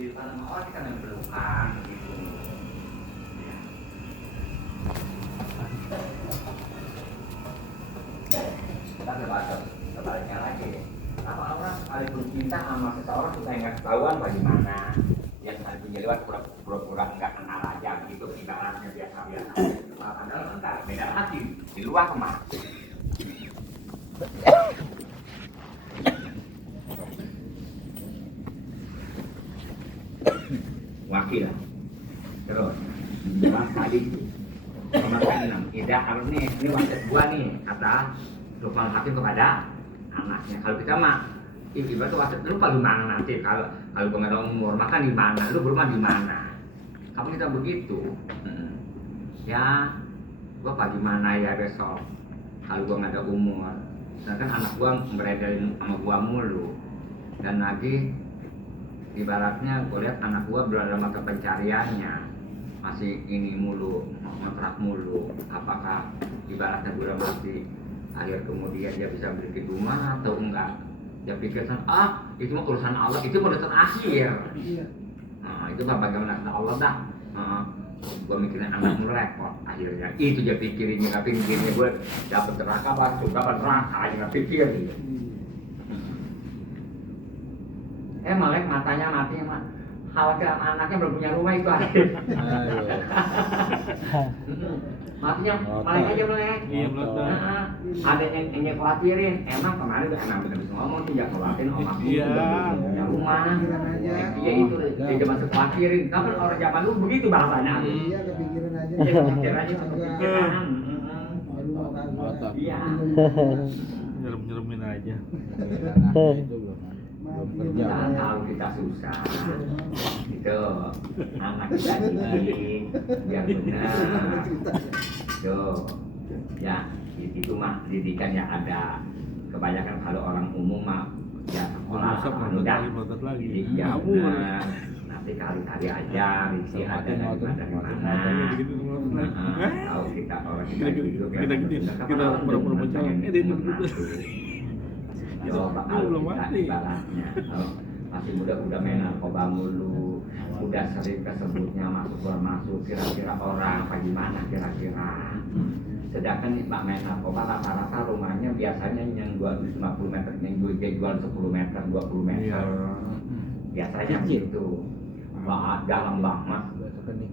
di depan sama orang kita main pelukan gitu. Ya. Kita sebaliknya lagi. Apa orang sekalipun cinta sama seseorang kita nggak ketahuan bagaimana yang sekalipun lewat pura-pura nggak kenal aja gitu ibaratnya biasa-biasa. Padahal enggak beda lagi di luar kemana. Wakil terus jelas tadi enam tidak harus nih ini wasiat gua nih kata Lukman Hakim kepada anaknya. Kalau kita mah ibarat wasiat lu kalau gimana nanti kalau gua nggak tahu umur makan di mana lu berumah di mana kamu kita begitu ya gua pagi mana ya besok kalau gua nggak ada umur sedangkan anak gua beredarin sama gua mulu dan lagi ibaratnya gue lihat anak gua berada mata pencariannya masih ini mulu kontrak mulu apakah ibaratnya gue udah mati akhir kemudian dia bisa beli rumah atau enggak dia pikirkan itu mah urusan Allah itu urusan akhir nah, itu mah bagaimana kata Allah dah gue mikirin anak lu repot akhirnya itu dia pikirin nggak pikirnya gue dapat neraka apa dapat neraka nggak pikir Malek matanya mati mah khawatir anaknya belum punya rumah itu aja. Matinya Malek aja Malek. Iya betul. Ada yang khawatirin. Emang kemarin udah enak bener bisa ngomong tuh jangan khawatirin om aku udah punya rumah. Iya itu dia zaman khawatirin. Kapan orang zaman dulu begitu bahasanya. Iya kepikiran aja. Iya kepikiran aja kepikiran. Iya. Nyerem-nyeremin aja. Kerja kalau kita susah itu anak kita didik yang benar tuh ya itu mah didikan yang ada kebanyakan kalau orang umum mah ya sekolah udah didik yang benar nanti kali-kali aja rizki ada dari mana tahu kita orang kita pura-pura Yo, bakal kita ibaratnya masih muda-muda main narkoba mulu udah sering kesebutnya masuk keluar masuk kira-kira orang apa gimana kira-kira sedangkan Pak main narkoba rata-rata rumahnya biasanya yang 250 meter yang jual 10 meter 20 meter biasanya gitu dalam banget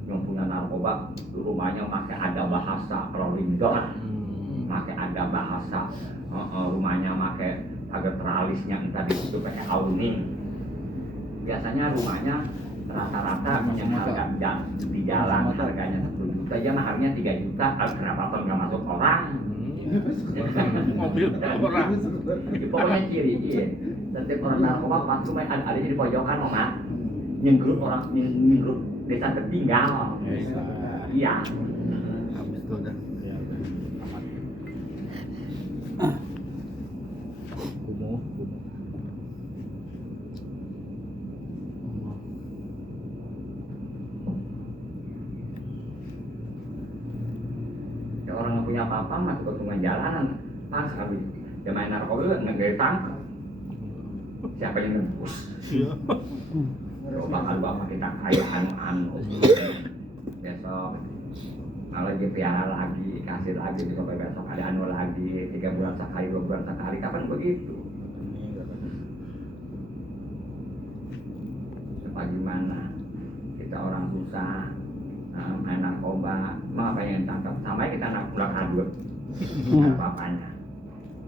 yang punya narkoba rumahnya masih ada bahasa Rolindor masih ada bahasa rumahnya pakai agar teralisnya entah disitu pakai awning biasanya rumahnya rata-rata yang harga di jalan harganya 10 juta aja mah harganya 3 juta kenapa tuh nggak masuk orang mobil orang pokoknya ciri setiap orang narkoba pas rumah ada di pojokan orang nyenggerut orang nyenggerut desa tertinggal iya habis itu udah orang nggak punya apa-apa mah keuntungan jalanan pas habis dia main narkoba nggak gaya tangkap siapa yang nembus coba kalau bapak kita kaya anu besok kalau dia piara lagi kasih lagi sampai besok ada anu lagi 3 bulan sekali 2 bulan sekali kapan begitu apa gimana kita orang susah main narkoba, mau apa yang tangkap sama kita nak pulang kabur, apa-apanya.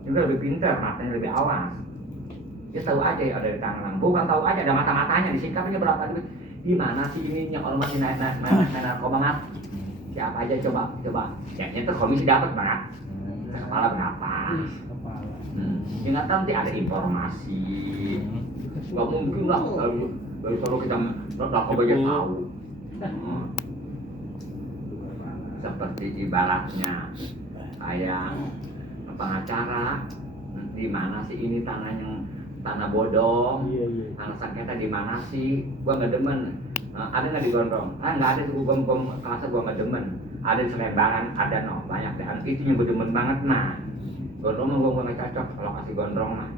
Juga lebih pintar, matanya lebih awas. Dia tahu aja ya ada di tangan, bukan tahu aja ada mata-matanya disingkapnya berapa duit. Di mana sih ini yang orang masih main narkoba mas? Siapa aja coba. Ya itu komisi dapat banget. Kepala berapa? Ingat nanti ada informasi. Gak mungkin lah kalau kita narkoba aja tahu. Seperti ibaratnya kayak pengacara di mana sih ini tanah bodong tanah sengketa di mana sih gua nggak demen ada nggak di Gondrong nggak ada tuh gua kerasa gua nggak demen ada di Selebaran ada banyak dan itu yang gua demen banget Gondrong mah gua nggak cocok lokasi Gondrong mah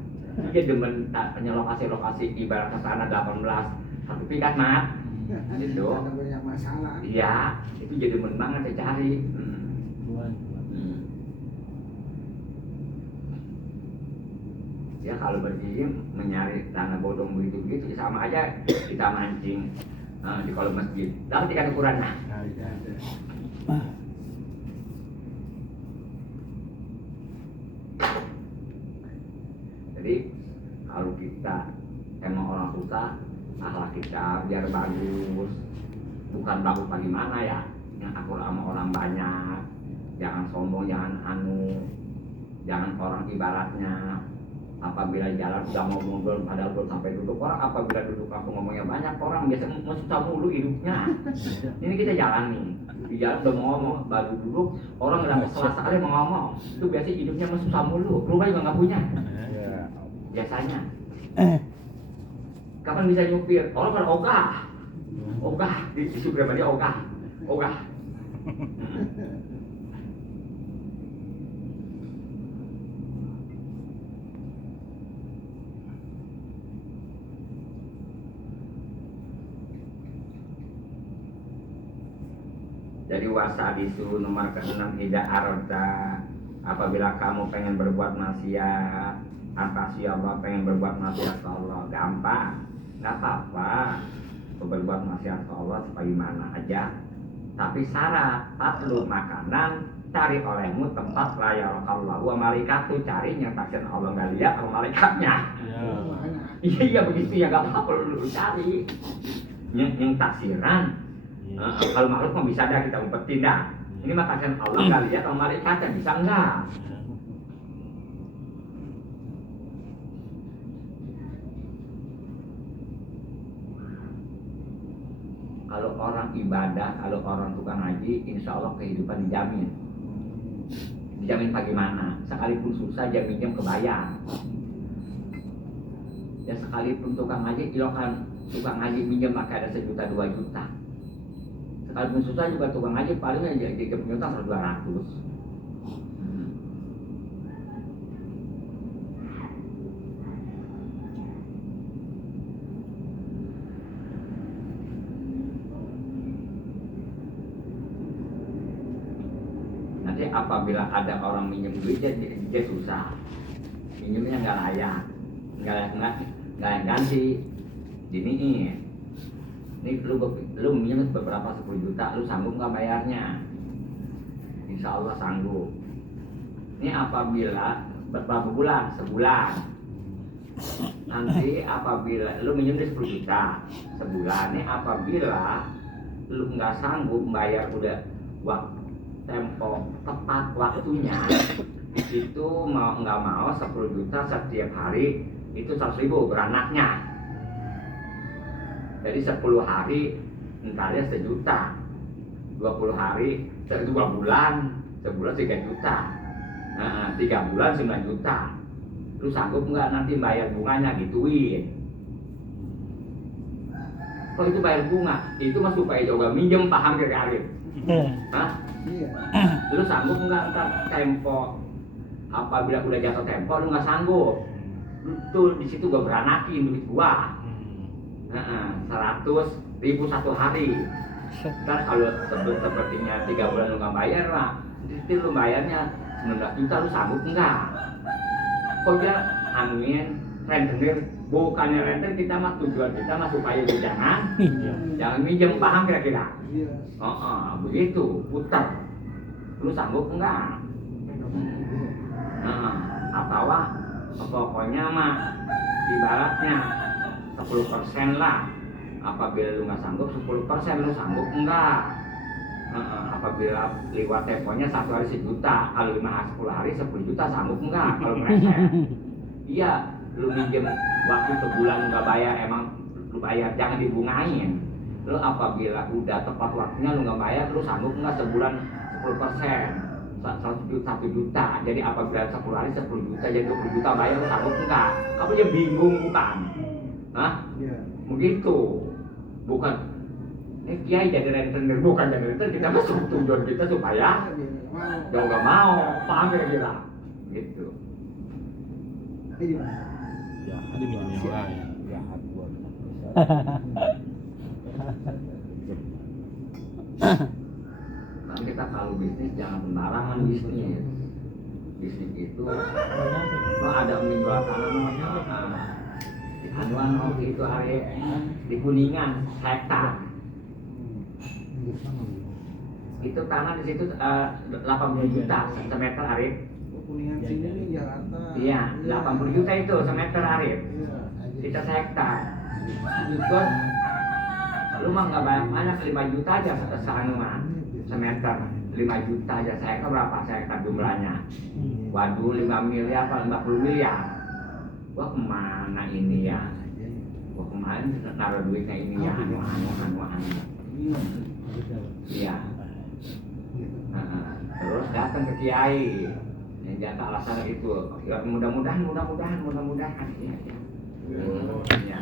dia demen lokasi ibaratnya tanah 18 satu tingkat mat. Gitu. Ada banyak masalah. Iya, itu jadi menang saya cari. Ya kalau berdiem mencari tanah bodong begitu sama aja kita mancing di kolom masjid. Dapat ikan ukurannya. Jadi kalau kita emang orang susah, akhlak kita biar bagus, bukan bagus bagaimana ya, yang akur sama orang banyak, jangan sombong, jangan jangan orang ibaratnya apabila jalan udah ngomong belum padahal belum sampai duduk orang, apabila duduk aku ngomongnya banyak orang biasa susah mulu hidupnya. Ini kita jalan nih di jalan udah mau ngomong baru duduk orang udah selasa kali mau ngomong itu biasa hidupnya susah mulu, rumah juga nggak punya biasanya. Kapan bisa nyupir orang pada ogah di supir dia ogah. Jadi wasabisu nomor ke-6 tidak arda, apabila kamu pengen berbuat maksiat atas Allah, pengen berbuat maksiat ke Allah, gampang, nggak apa-apa berbuat maksiat ke Allah sebagaimana aja, tapi syarat tatlu makanan cari olehmu tempat layar Allah wa malaikat tuh cari yang taksiran Allah nggak lihat sama malaikatnya. Iya begitu ya, nggak apa-apa lu cari yang taksiran. Kalau makhluk mah bisa ada kita umpetin dah. Ini mah taksiran Allah nggak lihat sama malaikatnya, bisa enggak? Kalau orang ibadah, kalau orang tukang haji, insya Allah kehidupan dijamin. Dijamin bagaimana? Sekalipun susah, jaminnya kebayang. Ya sekalipun tukang haji, ilokan tukang haji minjem maka ada 1 juta 2 juta. Sekalipun susah juga tukang haji paling aja 3 juta atau 200. Nanti apabila ada orang minjem duit dia susah, minjemnya nggak layak ganti. Ini lu minjem beberapa 10 juta, lu sanggup nggak bayarnya? Insya Allah sanggup. Ini apabila berapa bulan? Sebulan. Nanti apabila lu minjem di 10 juta sebulan, ini apabila lu nggak sanggup bayar udah tempo tepat waktunya, itu mau nggak mau 10 juta setiap hari itu 100.000 beranaknya. Jadi 10 hari entarnya 1 juta, 20 hari 2 bulan, sebulan 3 juta, 3 bulan 9 juta. Lu sanggup nggak nanti bayar bunganya? Gituin. Kok itu bayar bunga? Itu mah supaya juga minjem, paham kira Arif? Hah? Iya. Lu sanggup nggak ntar tempo? Apabila udah jatuh tempo lu nggak sanggup, lu tuh di situ gua beranakin duit gua. 100.000 1 hari. Ntar kalau sepertinya 3 bulan lu nggak bayar lah, itu lu bayarnya 19 juta, lu sanggup nggak? Kok dia anuin rentenir? Bukannya renter, kita mah tujuan kita mah supaya lu jangan minjem, paham kira-kira? Iya. Begitu putar. Lu sanggup nggak? Atau pokoknya mah ibaratnya 10% lah. Apabila lu nggak sanggup 10%, lu sanggup enggak? Apabila lewat temponya 1 hari 1 juta, kalau 10 hari 10 juta, sanggup enggak? Kalau meleset, iya, lu minjem waktu sebulan nggak bayar, emang lu bayar, jangan dibungain. Lu apabila udah tepat waktunya lu nggak bayar, lu sanggup enggak sebulan 10%? 1 juta, jadi apabila 10 hari 10 juta, jadi 20 juta bayar, lu sanggup enggak? Kamu jadi bingung bukan? Hah? Iya. Begitu. Bukan kiai jadi rentenir, bukan jadi rentenir, kita masuk tujuan kita supaya jauh gak mau, paham kira-kira? Gitu. Iya. Ya, ada minjem yang lain. Jahat buat Kan kita kalau bisnis jangan sembarangan bisnis. Bisnis itu ada menjual tanah anuan waktu itu hari di Kuningan hektar. Itu tanah di situ 80 juta semeter Arif. Kuningan sini nih Jakarta. Iya, 80 juta itu semeter Arif. Kita hektar. Terus lu mah nggak banyak 5 juta aja seanuan semeter. 5 juta aja saya berapa hektar jumlahnya? Waduh 5 miliar apa 50 miliar. Wah kemana ini ya? Wah kemana naruh duitnya ini ya? Anu. Iya. Terus datang ke Kiai. Yang jatah alasan itu. Ya, mudah-mudahan. Ya.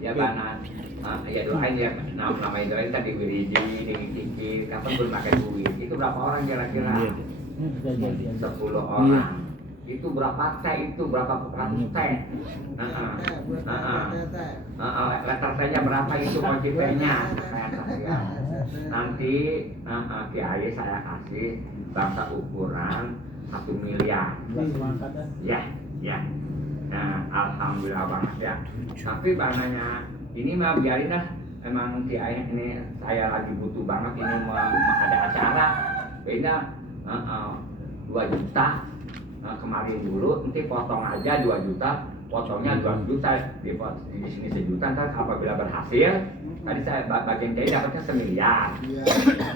Ya banan. Ya doain ya. Nama itu tadi wiridi, dikit-dikit. Kapan belum pakai duit? Itu berapa orang kira-kira? 10 orang. Itu berapa teh itu? Berapa ratus teh? Letter T-nya berapa itu kunci P-nya? Nanti Kiai saya kasih bangsa ukuran 1 miliar. Ya. Nah, alhamdulillah banget ya. Tapi bananya ini mah biarin lah. Emang Kiai ini saya lagi butuh banget ini mau ada acara. Beda 2 juta. Kemarin dulu nanti potong aja 2 juta, potongnya 2 juta di sini 1 juta. Ntar apabila berhasil tadi saya bagian Kiai dapatnya 1 miliar.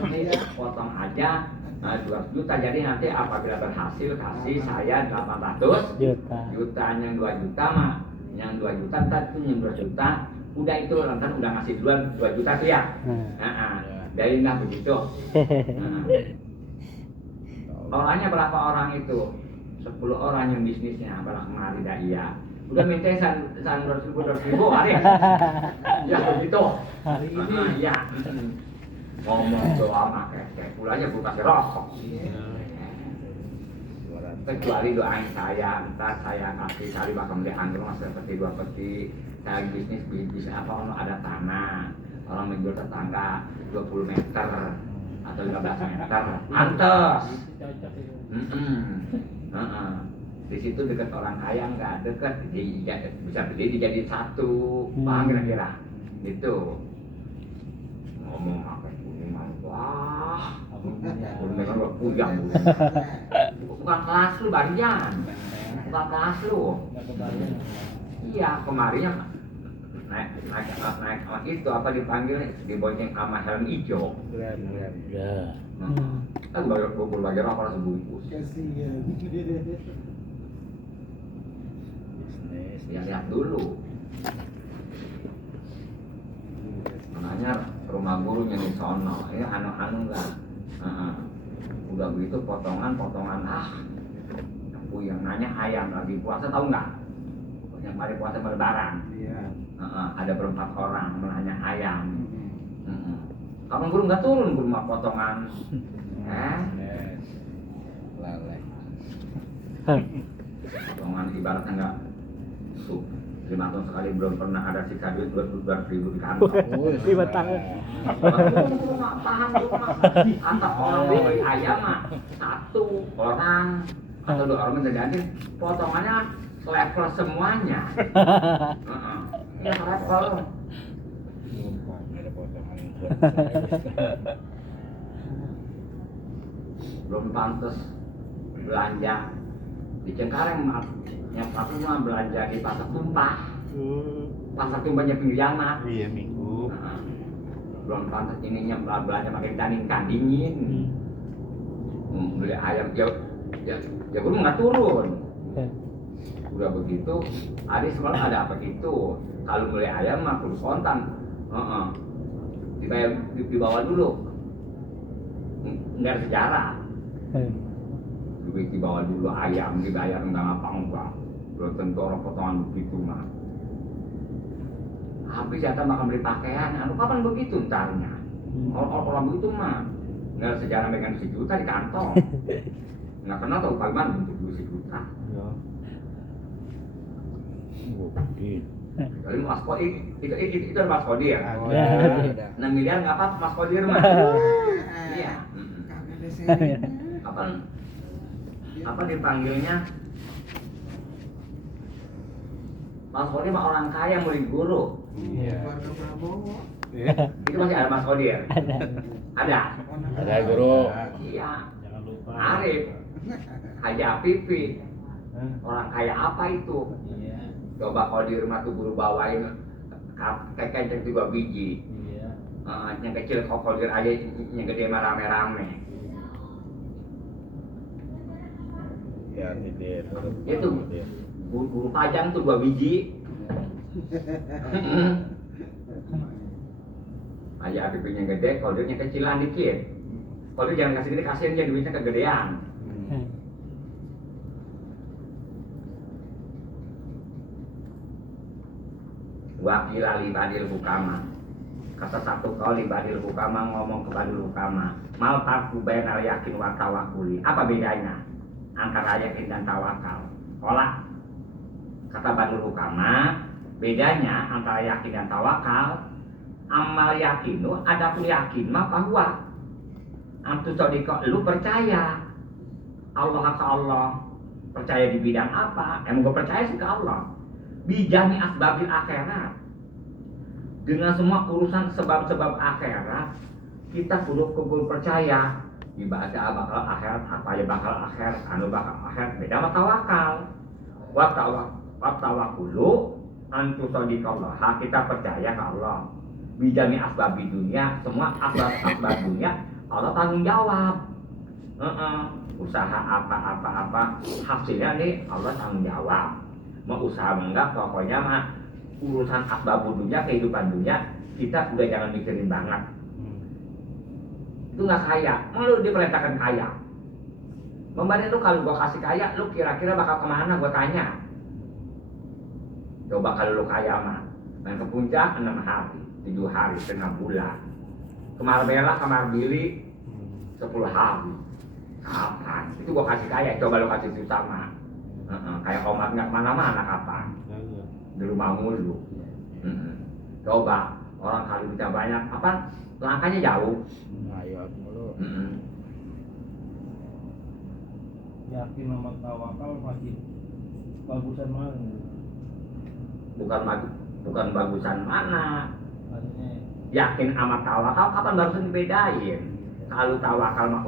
Nanti potong aja 2 juta, jadi nanti apabila berhasil kasih saya 800 juta. Yang 2 juta mah yang 2 juta ntar itu yang 2 juta udah itu lantas udah ngasih duluan 2 juta tuh ya. Dari nggak begitu. Orangnya berapa orang itu? 10 orang yang bisnisnya apalah kemari dah iya. Udah minta 100.000 hari. Ya begitu. Hari ini ya. Ngomong doa kayak pulanya bukan rokok. Kecuali doain saya, entar saya kasih cari bakal dianggur mas seperti 2 peti. Saya bisnis apa kalau ada tanah, orang menjual tetangga 20 meter atau 15 meter, pantes. Di situ dekat orang kaya nggak dekat, bisa beli jadi satu, paham kira-kira? Gitu. Ngomong apa kuningan, wah, kuningan gua puyang. Bukan kelas lu Barian, bukan kelas lu. Iya kemarinnya naik itu apa dipanggil dibonceng sama helm hijau. Kan bubur bajar apa sebungkus. Ya lihat dulu. Makanya rumah gurunya di sono, ini anu enggak. Udah begitu potongan yang nanya ayam lagi puasa tahu nggak? Yang hari puasa berlebaran. Ada berempat orang menanya ayam. Kapan guru nggak turun ke rumah potongan? Lalai. Potongan ibaratnya nggak 5 tahun sekali belum pernah ada sisa duit 200.000 di kantong. Di batang. Paham cuma antar orang mau beli ayam mah 1 orang atau 2 orang terganti potongannya level semuanya. Ini level. Belum pantas belanja di Cengkareng yang aku mah belanja di pasar tumpah. Pasar tumpahnya Piliana. Iya minggu. Belum pantas ininya belanja pakai dingin. Beli ayam ya guru nggak turun. Udah begitu, hari semalam ada apa gitu. Kalau beli ayam mah kudu kontan. Dibayar dibawa dulu. Nggak ada sejarah. Duit dibawa dulu ayam dibayar enggak. Belum tentu orang potongan begitu mah. Habis jatah bakal beli pakaian. Kapan begitu entarnya? Orang begitu mah nggak ada sejarah megang 1 juta di kantong. Nggak kenal tahu bagaimana bentuk 1 juta. Ya. Kalau Mas Kodir itu Mas Kodir. Oh, Ya. ada. 6 miliar nggak apa Mas Kodir mah. Iya. Kagak ada saya. Apa dipanggilnya? Mas Kodir mah orang kaya murid guru. Iya. Keluarga Prabowo. Itu masih ada Mas Kodir. Ada. Ada, Guru. Iya. Jangan lupa. Arif. Haji Afifi. Orang kaya apa itu? Iya. Coba kalau di rumah tuh guru bawain kenceng 2 biji. Iya. Yang kecil kokolir aja, yang gede mah rame-rame. Ya, tidir. Itu guru pajang tuh 2 biji. Aja Afifi yang gede, kolir yang kecilan dikit. Kolir jangan kasih gede, kasihin aja duitnya kegedean. Wakil Ali Badil Hukama. Kata satu kali Badil Hukama ngomong ke Badil Hukama, mal tarku bainal yakin wa tawakkuli. Apa bedanya antara yakin dan tawakal? Tolak. Kata Badil Hukama, bedanya antara yakin dan tawakal, amal yakinu adapun yakin mah bahwa antu sodiko lu percaya Allah ke Allah. Percaya di bidang apa? Emang gue percaya sih ke Allah. Bijami asbabil akhirat. Dengan semua urusan sebab-sebab akhirat, kita kudu percaya ibadah bakal akhirat, apa ya bakal akhirat, anu bakal akhirat, beda sama tawakal. Wa tawakkulu antu sadiqallah, kita percaya ke Allah. Bijami asbabi dunia, semua asbab dunia Allah tanggung jawab. Usaha apa hasilnya nih Allah tanggung jawab. Mau usaha enggak, pokoknya mah urusan asbab dunia, kehidupan dunia kita udah jangan mikirin banget. Itu nggak kaya, lu diperintahkan kaya. Kemarin lu kalau gua kasih kaya, lu kira-kira bakal kemana? Gua tanya. Coba kalau lu kaya mah, main ke puncak 6 hari, 7 hari, 1/2 bulan. Kemar bela, kamar bili 10 hari. Kapan? Itu gua kasih kaya, coba lu kasih juta mah. Kayak komat nggak kemana-mana kapan? Di rumah mulu. Coba orang kali kita banyak, apa langkahnya jauh. Ayo mulu. Yakin sama tawakal masih bagusan mana? Bukan bagusan mana. Maksudnya Yakin sama tawakal kapan barusan dibedain? Kalau tawakal mah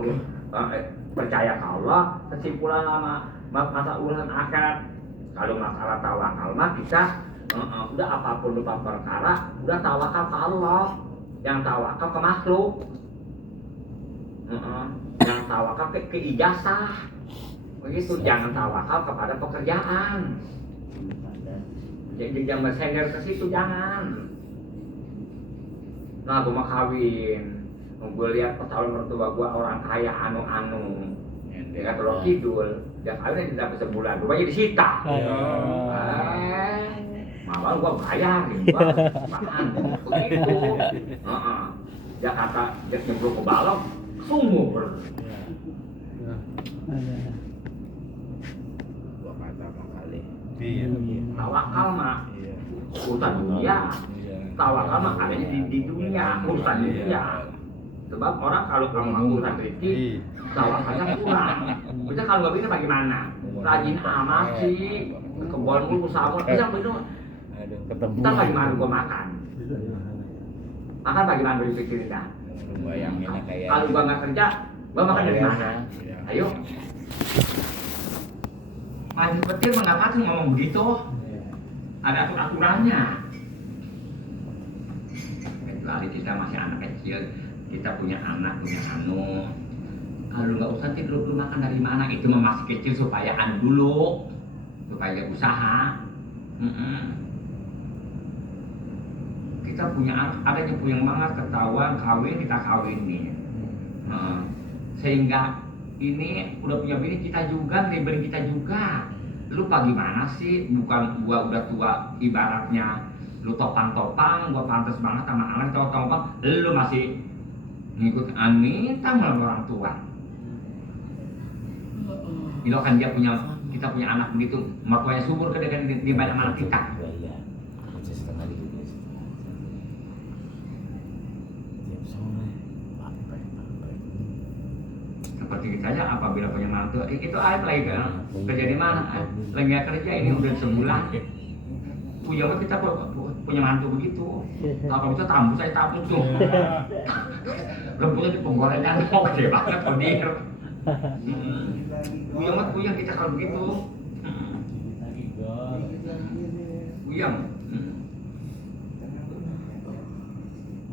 percaya ke Allah, kesimpulan lama masa urusan akhirat. Kalau masalah tawakal mah kita udah apapun lupa perkara, udah tawakal ke Allah. Yang tawakal ke makhluk. Yang tawakal ke ijazah. Begitu, jangan tawakal kepada pekerjaan. Jadi jangan bersender ke situ, jangan. Nah, gue mau kawin. Gue lihat calon mertua gue orang kaya anu-anu. Dia kalau kidul, dia kawin tidak bisa sebulan, gue jadi disita. Malah gue bayar, gue makan begitu. Dia kata dia nyemplung ke balong, sumur. Gua kata kali. iya. Tawakal mah Iya. urusan dunia. Tawakal mah adanya di dunia, urusan dunia. Sebab orang kalau urusan rezeki, tawakalnya kurang. Bisa kalau nggak bisa bagaimana? Rajin amat sih, kebun lu usaha bisa bener. Aduh, ketemu. Kita bagaimana gua makan? Makan bagaimana dipikirin dah? Bayanginnya kayak. Kalau gua nggak kerja, gua makan dari mana? Iya. Ayo. Masih petir mengatakan ngomong begitu. Ada aturannya. Kecuali kita masih anak kecil, kita punya anak, punya anu. Kalau nggak usah tidur dulu makan dari mana? Itu mah masih kecil supaya anu dulu, supaya usaha. Kita punya anak, ada yang punya banget ketahuan kawin, kita kawinin. Sehingga ini udah punya bini kita juga, bini kita juga. Lu bagaimana sih? Bukan gua udah tua ibaratnya lu topang-topang, gua pantas banget sama anak topang, lu masih ngikut minta melalui orang tua. Itu kan dia punya, kita punya anak begitu, mertuanya subur ke dengan di banyak anak kita. sedikit saja apabila punya mantu. Itu aib lagi kan? Kerja di mana? Lagi nggak kerja ini udah sebulan. Punya kita punya mantu begitu. Kalau itu tamu saya tamu tuh. Rambutnya di penggorengan mau gede banget kodir. Puyang kita kalau begitu. Lagi gol. Puyang.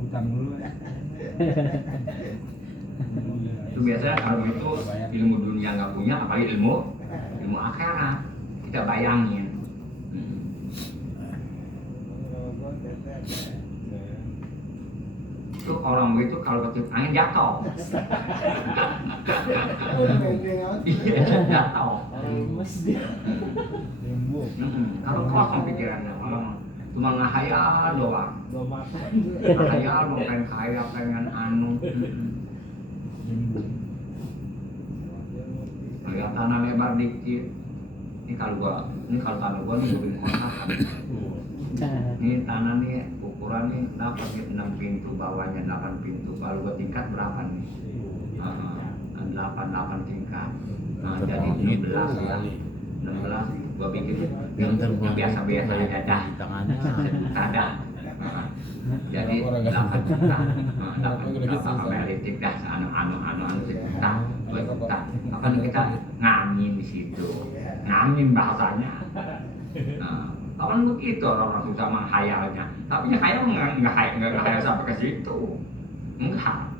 Utang dulu ya. Itu biasanya kalau begitu ilmu dunia nggak punya, apalagi ilmu akhirat kita bayangin. Itu orang begitu kalau ketiup angin jatuh. Iya jatuh. Lemes dia. Limbo. Kalau kosong pikirannya, kalau cuma ngahayal doang. Dua mata. Ngahayal mau pengen kaya, pengen anu. Limbo. Lihat tanah lebar dikit. Ini kalau tanah gua nih bikin kontrakan. Ini tanah nih ukuran nih dapat 6 pintu, bawahnya 8 pintu. Kalau gua tingkat berapa nih? 8 tingkat. Nah, jadi 16 ya. 16 gua bikin yang biasa-biasa aja dah. Tangannya. Ada. Jadi 8 juta. 8 juta sampai listrik dah anu juta. 2 juta. Maka kita ngamin di situ. Ngamin bahasanya. Nah, kapan begitu orang-orang susah menghayalnya. Tapi yang khayal nggak khayal sampai ke situ. Enggak.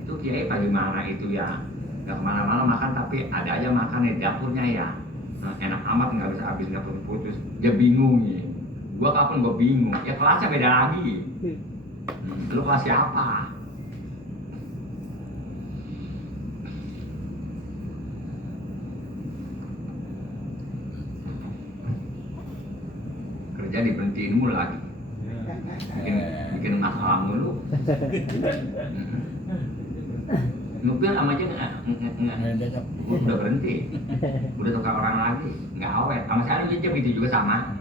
Itu kiai bagaimana itu ya? Nggak kemana-mana makan tapi ada aja makan di dapurnya ya. Nah, enak amat nggak bisa habis nggak putus. Dia bingung nih. Gua kapan gua bingung. Ya kelasnya beda lagi. Lu kelas siapa? Kerja diberhentiin mulu lagi. Bikin masalah mulu. Nupil sama aja nggak udah berhenti, udah tukar orang lagi, nggak awet. Sama saya aja begitu juga sama.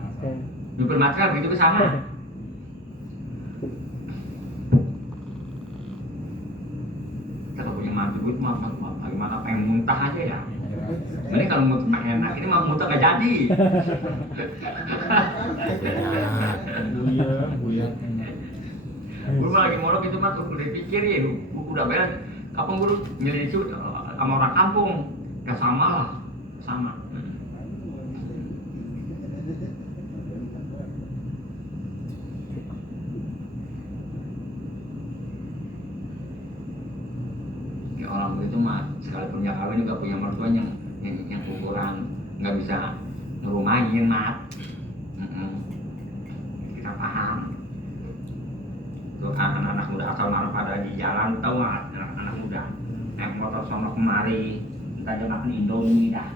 Nupil material begitu juga sama. Kalau punya mantu duit mah bagaimana pengen muntah aja ya. Ini kalau muntah enak, ini mah muntah nggak jadi. Buyar. Gue lagi molok itu mah udah dipikirin, udah beres. Kapan guru nyelidiki sama orang kampung, ya sama lah, sama. Ya orang begitu mah sekalipun ya kawin juga punya mertua yang ukuran nggak bisa ngerumahin mat. Kita paham. Tuh anak-anak muda asal naruh pada di jalan tahu nggak anak-anak muda naik motor sono kemari entah dia makan Indomie dah,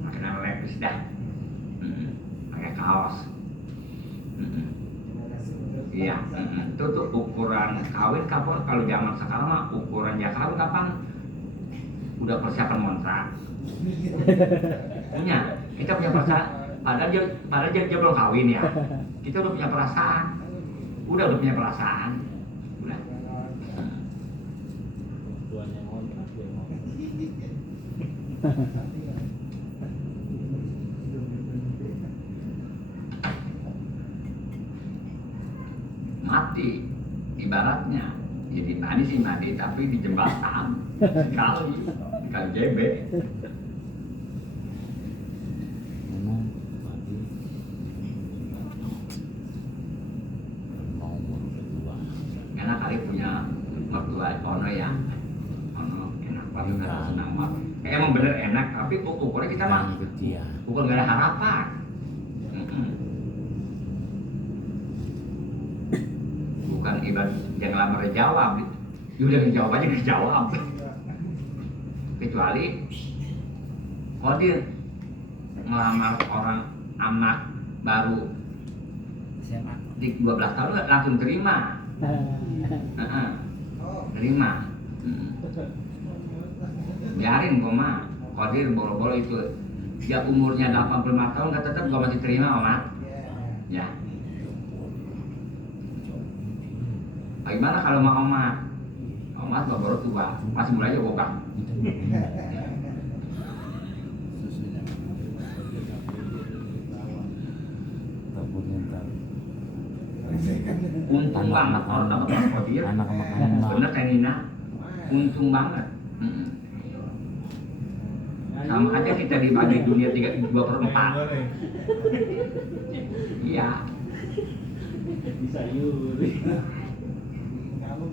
makan lepis dah, pakai kaos, iya, itu tuh ukuran kawin kapan kalau zaman sekarang mah ukuran ya kawin kapan udah persiapan kontrak, punya kita punya perasaan padahal dia belum kawin ya, kita udah punya perasaan. Udah punya perasaan, udah. Tuannya ngontrak dia mau. Mati, ibaratnya. Jadi tadi sih mati, tapi di jembatan sekali JB. Memang mati. Karena kali punya mertua ono ya, ono enak banget, senang banget. Emang bener enak, tapi ukurnya kita mah ukur nggak ada harapan. Bukan ibarat yang lamar jawab, udah jawab aja nggak jawab. Kecuali Kodir ngelamar orang anak baru di 12 tahun langsung terima. Terima. Biarin gua mah Kodir boro-boro itu ya umurnya 85 tahun nggak tetap gua masih terima Oma. Ya. Bagaimana kalau mau omat? Omat baru tua, masih mulai aja bokap. Susunya takutnya ntar Untung banget orang dapat narkotika. anak makan Bener kan Nina? Untung banget. Sama aja kita dibagi dunia 2/4. Iya. Bisa yuri.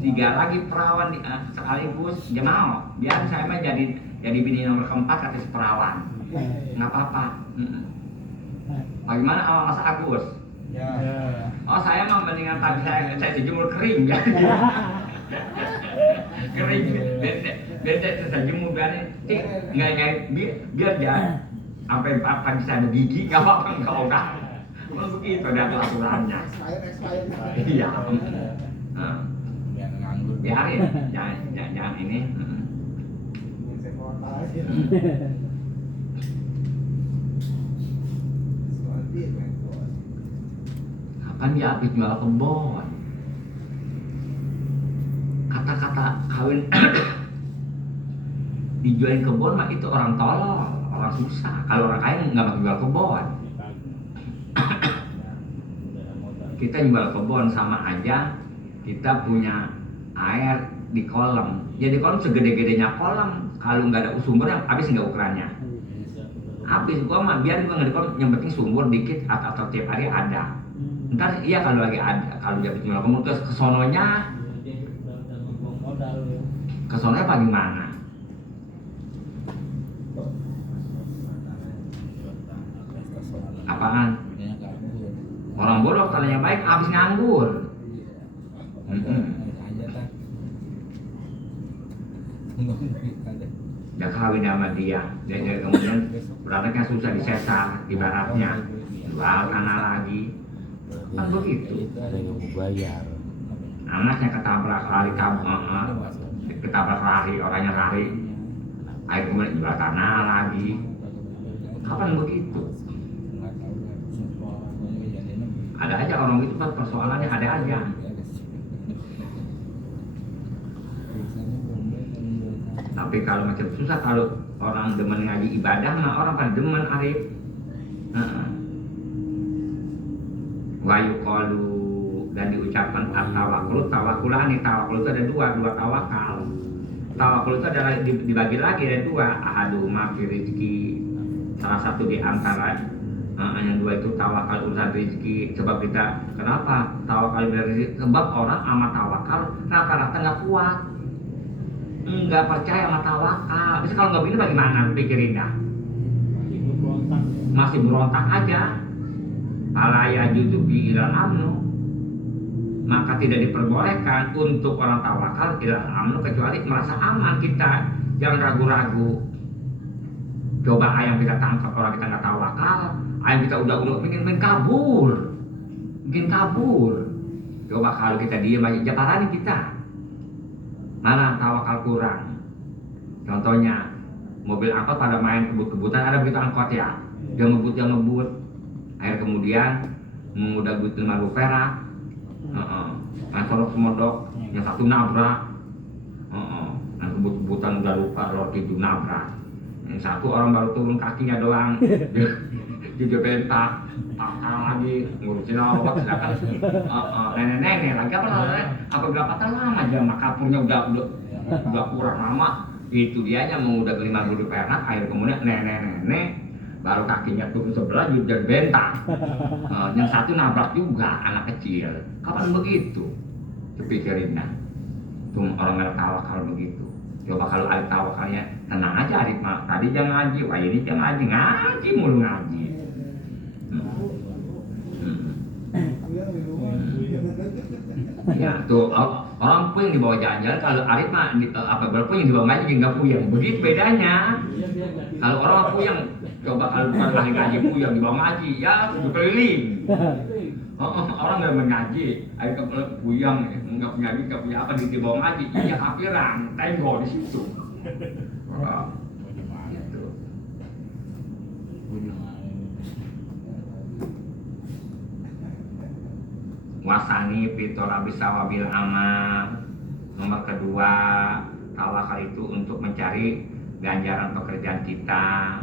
3 lagi perawan sekaligus dia mau. Biar saya mah jadi bini nomor keempat kata si perawan. Nggak apa-apa. Bagaimana awal Mas Agus? Ya. Oh saya mah mendingan tadi saya dijemur kering ya. Kering biar saya jemur biar nggak biar ya sampai pagi saya ada gigi nggak apa-apa nggak udah. Begitu ada aturannya. Iya. Biar nganggur. Biarin, jangan ini. Kapan dia habis jual kebon? Kata-kata kawin dijualin kebon mah itu orang tolol, orang susah. Kalau orang kaya nggak mau jual kebon. Kita jual kebon sama aja kita punya air di kolam. Jadi kolam segede-gedenya kolam. Kalau nggak ada sumbernya, habis nggak ukurannya. Habis gua mah biar gua nggak di kolam. Yang penting sumber dikit atau tiap hari ada. Ntar iya kalau lagi ada, kalau dia jual kebon terus kesononya apa gimana? Apaan? Orang bodoh tanya baik habis nganggur. Dia kawin sama dia kemudian beranaknya susah disesar ibaratnya jual tanah lagi kan begitu. ada yang mau bayar Anaknya ketabrak lari ketabrak lari orangnya lari air kemudian jual tanah lagi kapan begitu? Ada aja orang itu kan persoalannya ada aja. Tapi kalau macam susah kalau orang demen ngaji ibadah mah orang pada demen Arif. Wayu qalu dan diucapkan at-tawakkul, tawakkulani. Tawakkul itu ada dua tawakal. Tawakkul itu adalah dibagi lagi ada dua, ahaduhuma fi rizki. Salah satu di antara yang dua itu tawakal urusan rezeki. Sebab kita kenapa tawakal rezeki? Sebab orang amat tawakal rata-rata nggak kuat, nggak percaya sama tawakal. Bisa kalau nggak begini bagaimana pikirin dah? Masih berontak aja. Alaya juzubi ilal amnu, maka tidak diperbolehkan untuk orang tawakal ilal amnu kecuali merasa aman kita. Jangan ragu-ragu. Coba ayam kita tangkap orang kita nggak tawakal, ayam kita udah bikin kabur, Coba kalau kita diem aja, japaranin kita. Mana tawakal kurang? Contohnya mobil angkot pada main kebut-kebutan, ada begitu angkot ya, dia ngebut. Akhir kemudian udah duit 5.000 perak, yang semodok, yang satu nabrak, yang kebut-kebutan udah lupa roti itu nabrak. Yang satu orang baru turun kakinya doang, dia bentak, takal lagi ngurusin awak, sedangkan nenek-nenek lagi apa berapa tahun lama aja makapurnya udah kurang lama. Itu dia aja mau udah 5.000 perak, akhir kemudian nenek-nenek baru kakinya turun sebelah juga bentak. Yang satu nabrak juga anak kecil. Kapan begitu? Kepikirinnya. Tuh orang nggak tawakal begitu. Coba kalau Arif tawakalnya tenang aja Arif mah. Tadi jangan ngaji, wah ini jangan ngaji mulu ngaji. Ya tuh orang puyeng dibawa jalan-jalan. Kalau Arif mah berpuyeng dibawa ngaji nggak puyeng. Begitu bedanya. Kalau orang puyeng, coba kalau bukan lagi ngaji puyeng dibawa ngaji, ya keliling. Orang nggak mengaji, Arif puyeng nggak punya duit, nggak punya apa, dibawa ngaji, iya kafiran, tengok di situ. Gitu. wasani fitola bisawabil amal. Nomor kedua, tawakal itu untuk mencari ganjaran pekerjaan kita.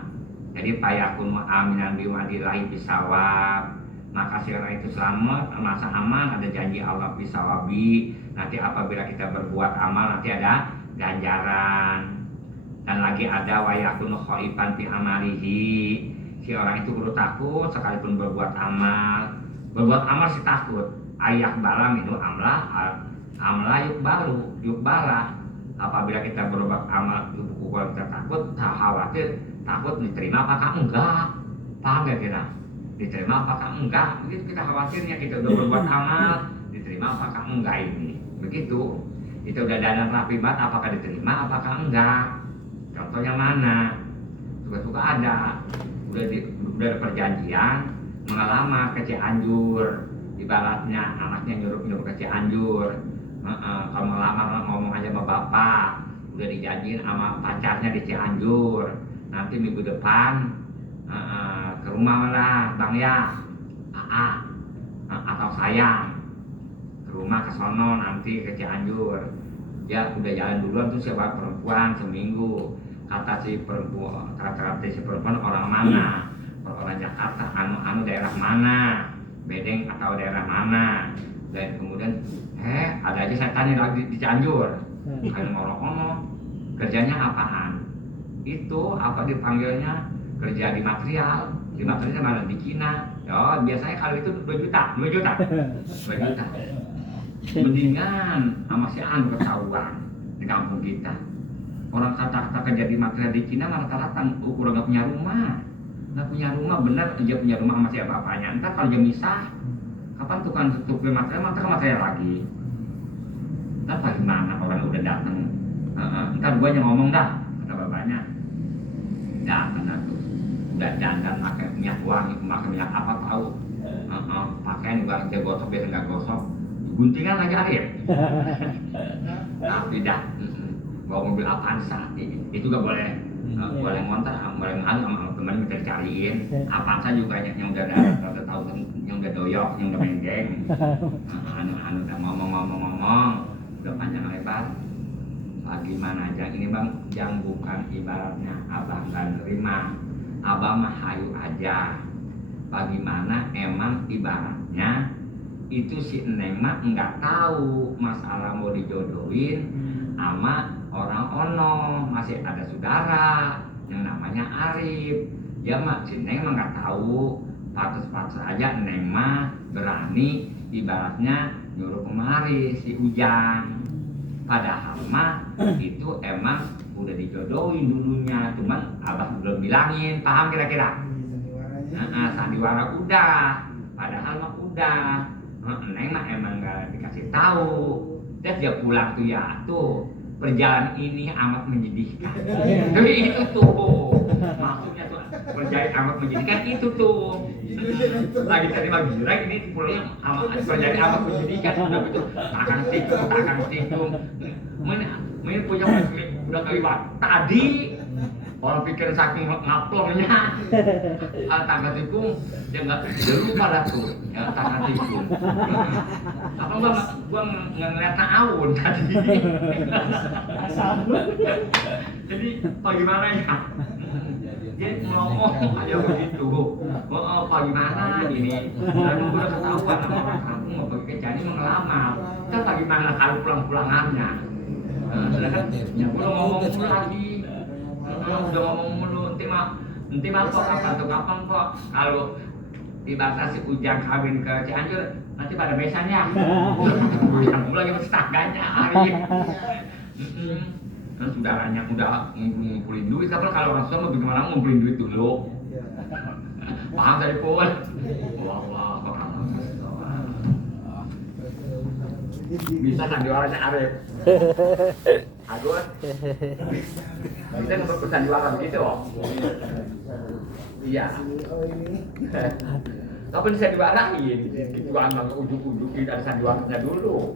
Jadi payakun aminan biwadillahi bisawab. Maka si orang itu selamat, merasa aman, ada janji Allah bisawabi. Nanti apabila kita berbuat amal nanti ada ganjaran. Dan lagi ada wayakun khaifan fi amalihi. Si orang itu perlu takut sekalipun berbuat amal. Berbuat amal sih takut. Ayah bala minum amla yuk bala. Apabila kita berbuat amal kita takut, tak khawatir, takut diterima apakah enggak. Paham gak kira? Diterima apakah enggak? Begitu kita khawatirnya, kita udah berbuat amal, diterima apakah enggak ini. Begitu. Itu udah dandan rapi banget, apakah diterima apakah enggak. Contohnya mana? Suka-suka ada. Udah ada perjanjian mengelamar ke Cianjur. Ibaratnya anaknya nyuruh ke Cianjur. Kalau melamar ngomong aja sama bapak, udah dijanjiin sama pacarnya di Cianjur. Nanti minggu depan ke rumah lah bang ya, atau sayang ke rumah ke sono nanti ke Cianjur. Ya udah jalan duluan tuh siapa perempuan seminggu. Kata si perempuan orang mana? Orang Jakarta, anu daerah mana? Bedeng atau daerah mana? Dan kemudian ada aja saya tanya lagi di Cianjur. Kayak ngorok-ngorok, kerjanya apaan? Itu apa dipanggilnya? Kerja di material. Di material mana? Di Cina. Oh, biasanya kalau itu 2 juta. Mendingan sama si anu ketahuan di kampung kita. Orang kata-kata kerja di material di Cina rata-rata udah nggak punya rumah. Nggak punya rumah, benar dia punya rumah sama siapa apanya. Entar kalau dia misah, kapan tukang tutup material, ke material lagi. Entar bagaimana orang udah datang. Entar gua yang ngomong dah, kata bapaknya. Datang tuh, udah dandan pakai minyak wangi, pakai minyak apa tahu. Pakaian juga dia gosok, biasa nggak gosok. Guntingan lagi air. Tapi dah, bawa mobil Avanza itu gak boleh. Boleh ngontar, boleh ngadu sama teman minta dicariin. Avanza juga yang udah tahu, yang udah doyok, yang udah main geng. Anu udah ngomong, udah panjang lebar. Bagaimana aja ini bang, yang bukan ibaratnya abang gak nerima, abang mah hayu aja. Bagaimana emang ibaratnya itu si Neng mah nggak tahu masalah mau dijodohin sama orang ono, masih ada saudara yang namanya Arif. Ya mak si Neng mah nggak tahu, pantas aja Neng mah berani ibaratnya nyuruh kemari si Ujang. Padahal mah itu emang udah dijodohin dulunya, cuman abah belum bilangin, paham kira-kira? Sandiwara udah, padahal mah udah. Neng mah emang gak dikasih tahu. Dan dia pulang tuh ya tuh, perjalanan ini amat menyedihkan. Jadi itu tuh maksudnya tuh, perjalanan amat menyedihkan itu tuh. Lagi tadi lagi jurang ini pulangnya perjalanan amat menyedihkan. Udah betul takang tikung. Mana punya udah keliwat tadi. Orang pikir saking ngaplongnya tangga tikung dia nggak lupa dah tuh ya, tangga tikung. Apa gua ngeliat naun tadi. Jadi bagaimana ya? Dia ngomong aja begitu. Bagaimana ini? Lalu gua udah ketahuan sama orang kampung mau pergi ke Cani mengelamar. Kan bagaimana kalau pulang-pulangannya? Sedangkan gua ngomong lagi. Udah ngomong mulu, nanti mah kok kapan kok kalau dibatasi Ujang kawin ke Cianjur nanti pada besannya. Ujang lagi tetangganya Arif. Kan saudaranya udah ngumpulin duit, kalau orang tua bagaimana ngumpulin duit dulu. Paham tadi pun? Allah. Bisa sandiwaranya Arif. Agus. Kita nggak sandiwara begitu. Iya. Kapan bisa diwarain? Itu anak ujuk-ujuk ada sandiwaranya dulu.